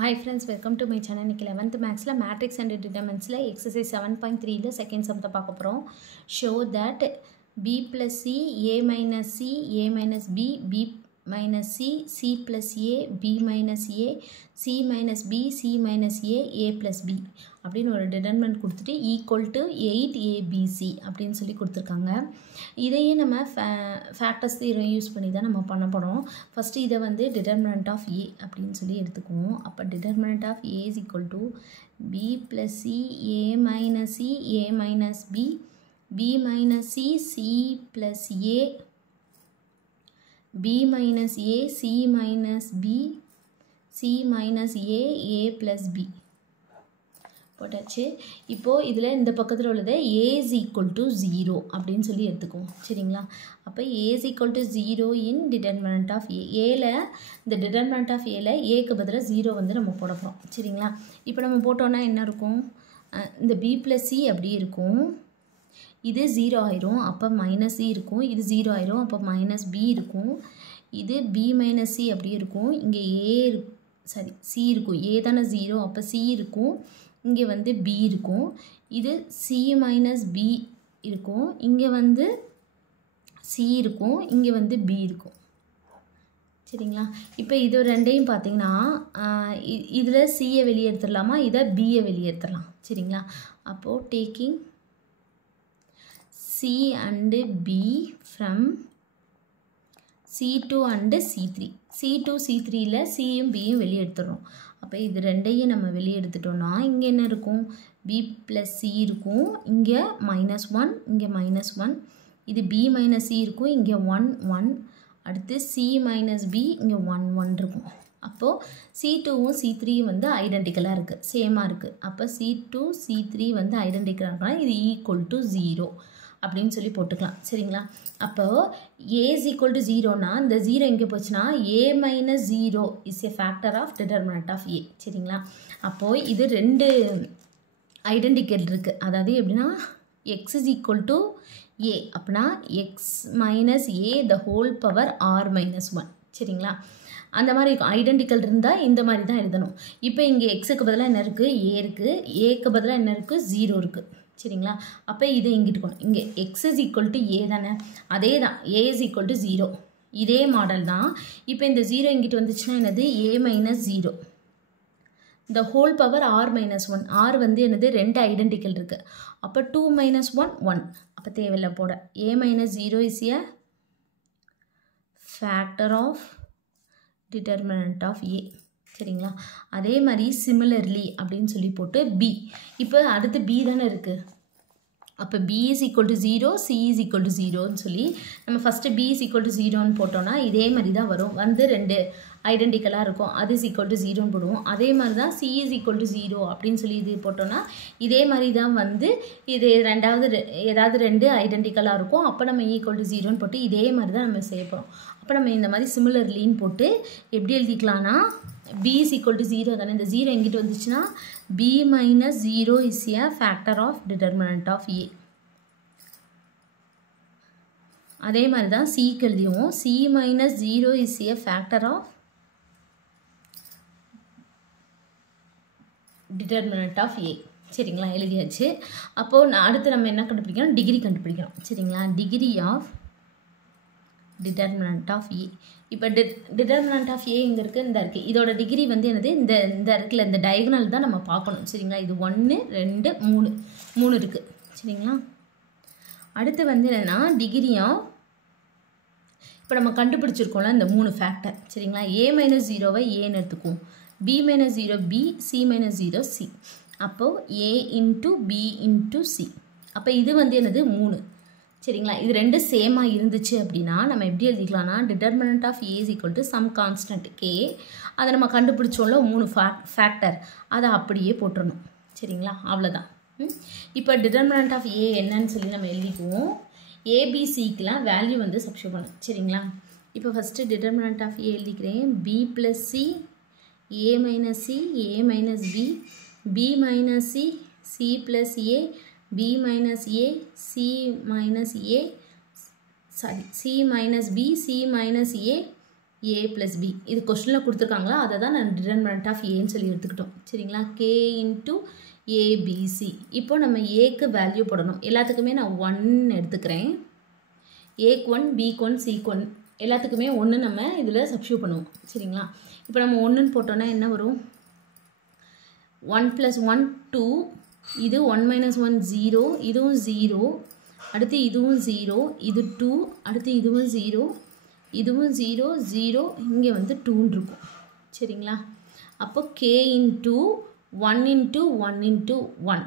Hi friends, welcome to my channel. இன்னைக்கு 11th Mathsல Matrix and Determinantsல exercise 7.3ல second sum தான் பார்க்க போறோம். Show that b plus c, a minus c, a minus b, b minus c, c plus a, b minus a, c minus b, c minus a plus b அப்படின்னு ஒரு determinant கொடுத்துட்டு equal to 8abc அப்படின்னு சொல்லி கொடுத்துருக்காங்க. இதையே நம்ம factors theorem use பண்ணி தான் நம்ம பண்ண போறோம். ஃபர்ஸ்ட் இதை வந்து determinant of a அப்படின்னு சொல்லி எடுத்துக்குவோம். அப்போ determinant of a is equal to b plus c, a minus c, a minus b, b minus c, c plus a, b minus a, c minus b, c minus a plus b போட்டாச்சு. இப்போ இதில் இந்த பக்கத்தில் உள்ளது a is equal to 0 அப்படின்னு சொல்லி எடுத்துக்குவோம். சரிங்களா? அப்போ a is equal to 0 in determinant of a. ஏல இந்த determinant of a ஏக்கு பதிலாக 0 வந்து நம்ம போட போகிறோம். சரிங்களா? இப்போ நம்ம போட்டோன்னா என்ன இருக்கும்? இந்த b plus c அப்படி இருக்கும். இது 0 ஆயிரும். அப்போ மைனஸ் c இருக்கும். இது 0 ஆயிரும். அப்போ மைனஸ் b இருக்கும். இது b minus c அப்படி இருக்கும். இங்கே c இருக்கும். a தானே 0. அப்போ c இருக்கும். இங்கே வந்து b இருக்கும். இது c minus b இருக்கும். இங்கே வந்து c இருக்கும். இங்கே வந்து b இருக்கும். சரிங்களா? இப்போ இது ரெண்டையும் பார்த்தீங்கன்னா இதில் c-யை வெளியே எடுத்துடலாமா? இதை b-யை வெளியே எடுத்துடலாம். சரிங்களா? அப்போது taking c and b from c2 and c3. c2 c3ல c-யும் b-யும் வெளியே எடுத்துடுறோம். அப்போ இது ரெண்டையும் நம்ம வெளியே எடுத்துட்டோம்னா இங்கே என்ன இருக்கும்? b plus c இருக்கும். இங்கே -1, இங்கே -1. இது b minus c இருக்கும். இங்கே 1 1. அடுத்து c minus b இங்கே 1 1 இருக்கும். அப்போது c2வும் c3யும் வந்து ஐடென்டிக்கலாக இருக்குது, சேமாக இருக்குது. அப்போ c2 c3 வந்து ஐடென்டிக்கலாக இருக்கலாம். இது ஈக்குவல் டு 0 அப்படின்னு சொல்லி போட்டுக்கலாம். சரிங்களா? அப்போது a is equal to 0னா இந்த 0 எங்கே போச்சுன்னா a minus 0 is a factor of determinant of a. சரிங்களா? அப்போது இது ரெண்டு ஐடென்டிக்கல் இருக்குது. அதாவது எப்படின்னா x is equal to a அப்படின்னா x minus a the whole power r minus 1. சரிங்களா? அந்த மாதிரி இருக்கும். ஐடென்டிக்கல் இருந்தால் இந்த மாதிரி தான் எழுதணும். இப்போ இங்கே எக்ஸுக்கு பதிலாக என்ன இருக்குது? a இருக்குது. ஏக்கு பதிலாக என்ன இருக்குது? 0 இருக்குது. சரிங்களா? அப்போ இதை இங்கிட்டு போகணும். இங்கே x is equal to a தானே? அதே தான், a is equal to 0. இதே மாடல் தான். இப்போ இந்த 0 இங்கிட்டு வந்துச்சுன்னா என்னது? a minus 0 the whole power r minus 1. r வந்து என்னது? ரெண்டு ஐடென்டிக்கல் இருக்குது. அப்போ 2 minus 1 1. அப்போ தேவையில்லை போட. a minus 0 is a factor of determinant of a. சரிங்களா? அதே மாதிரி சிமிலர்லி அப்படின்னு சொல்லி போட்டு b. இப்போ அடுத்து b தானே இருக்குது. அப்போ b is equal to 0, c is equal to 0ன்னு சொல்லி நம்ம first b is equal to 0ன்னு போட்டோன்னா இதே மாதிரி தான் வரும். வந்து ரெண்டு ஐடென்டிக்கலாக இருக்கும். அது is equal to 0ன்னு போடுவோம். அதே மாதிரி தான் c is equal to 0 அப்படின்னு சொல்லி இது போட்டோன்னா இதே மாதிரி தான் வந்து இது ஏதாவது ரெண்டு ஐடென்டிக்கலாக இருக்கும். அப்போ நம்ம ஈக்குவல் டு 0ன்னு போட்டு இதே மாதிரி தான் நம்ம செய்ய போகிறோம். அப்போ நம்ம இந்த மாதிரி சிமிலர்லின்னு போட்டு எப்படி எழுதிக்கலாம்னா b is equal to 0 தானே? இந்த 0 எங்கிட்டு வந்துச்சுன்னா b minus 0 is a factor of determinant of a. அதே மாதிரி தான் cக்கு எழுதியும் c minus 0 is a factor of determinant of a. சரிங்களா? எழுதியாச்சு. அப்போது அடுத்து நம்ம என்ன கண்டுபிடிக்கணும்? டிகிரி கண்டுபிடிக்கணும். சரிங்களா? Degree of determinant of a. இப்போ determinant of a இங்கே இருக்குது, இந்த இருக்குது. இதோட டிகிரி வந்து என்னது? இந்த இருக்குல்ல, இந்த டயகனல் தான் நம்ம பார்க்கணும். சரிங்களா? இது 1 2 3 இருக்குது. சரிங்களா? அடுத்து வந்து என்னென்னா டிகிரி ஆஃப், இப்போ நம்ம கண்டுபிடிச்சிருக்கோம்ல இந்த 3 ஃபேக்டர். சரிங்களா? a minus 0வை ஏன்னு எடுத்துக்குவோம். b minus 0 b, c minus 0 c. அப்போது a into b into c. அப்போ இது வந்து என்னது? 3. சரிங்களா? இது ரெண்டு சேமாக இருந்துச்சு அப்படின்னா நம்ம எப்படி எழுதிக்கலாம்னா determinant of a is equal to some constant k. அதை நம்ம கண்டுபிடிச்சோம்ல 3 ஃபேக்டர், அதை அப்படியே போட்டுடணும். சரிங்களா? அவ்வளோதான். இப்போ determinant of a என்னன்னு சொல்லி நம்ம எழுதிக்குவோம். abcக்கெலாம் வேல்யூ வந்து சப்ஸ்டிட்யூட் பண்ணணும். சரிங்களா? இப்போ ஃபஸ்ட்டு determinant of a எழுதிக்கிறேன். b plus c, a minus c, a minus b, b minus c, c plus a, b minus a, c minus a, sorry, c minus b, c minus a, a plus b. இது கொஸ்டினில் கொடுத்துருக்காங்களா, அதை தான் நான் determinant of ஏன்னு சொல்லி எடுத்துக்கிட்டோம். சரிங்களா, k இன்ட்டு abc. இப்போ நம்ம ஏக்கு வேல்யூ போடணும். எல்லாத்துக்குமே நான் 1 எடுத்துக்கிறேன். ஏக்கு 1, பிக்கு 1, சிக்கு 1, எல்லாத்துக்குமே 1 நம்ம இதில் சப்ஸ்டியூட் பண்ணுவோம். சரிங்களா, இப்போ நம்ம 1ன்னு போட்டோன்னா என்ன வரும்? 1 + 1 2, இது 1 - 1 0, இதுவும் 0, அடுத்து இதுவும் 0, இது 2, அடுத்து இதுவும் 0, இதுவும் 0 0, இங்கே வந்து 2 இருக்கும். சரிங்களா, அப்போ k இன்ட்டு 1 இன்ட்டு 1 இன்ட்டு 1.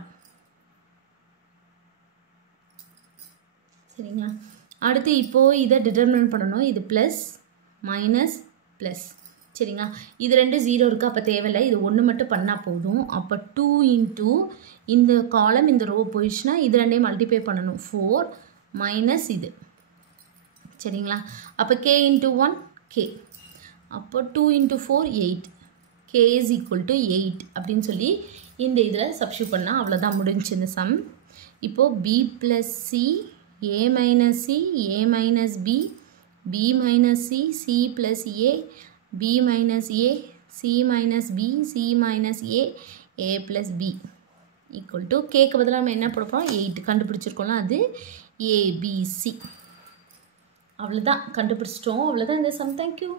சரிங்களா, அடுத்து இப்போது இதை டிட்டர்மினன்ட் பண்ணணும். இது ப்ளஸ் மைனஸ் ப்ளஸ். சரிங்களா, இது 2 0 இருக்குது, அப்போ தேவையில்லை, இது 1 மட்டும் பண்ணால் போதும். அப்போ 2 இன்ட்டு இந்த காலம் இந்த ரோ போயிடுச்சுன்னா இது 2ஐயும் மல்டிப்ளை பண்ணணும். 4 மைனஸ் இது. சரிங்களா, அப்போ k இன்ட்டு 1 k, அப்போ 2 into 4 8, k is equal to 8 அப்படின்னு சொல்லி இந்த இதில் சப்ஸ்டியூட் பண்ணால் அவ்வளோதான், முடிஞ்சு இந்த சம். இப்போது b + c, a minus c, a minus b, b minus c, c plus a, b minus a, c minus b, c minus a, a plus b equal to கேக்கு பதிலாக நம்ம என்ன போடுறோம்? 8 கண்டுபிடிச்சிருக்கோம்ல, அது abc. அவ்வளோதான், கண்டுபிடிச்சிட்டோம். அவ்வளோதான் இந்த சம். தேங்க்யூ.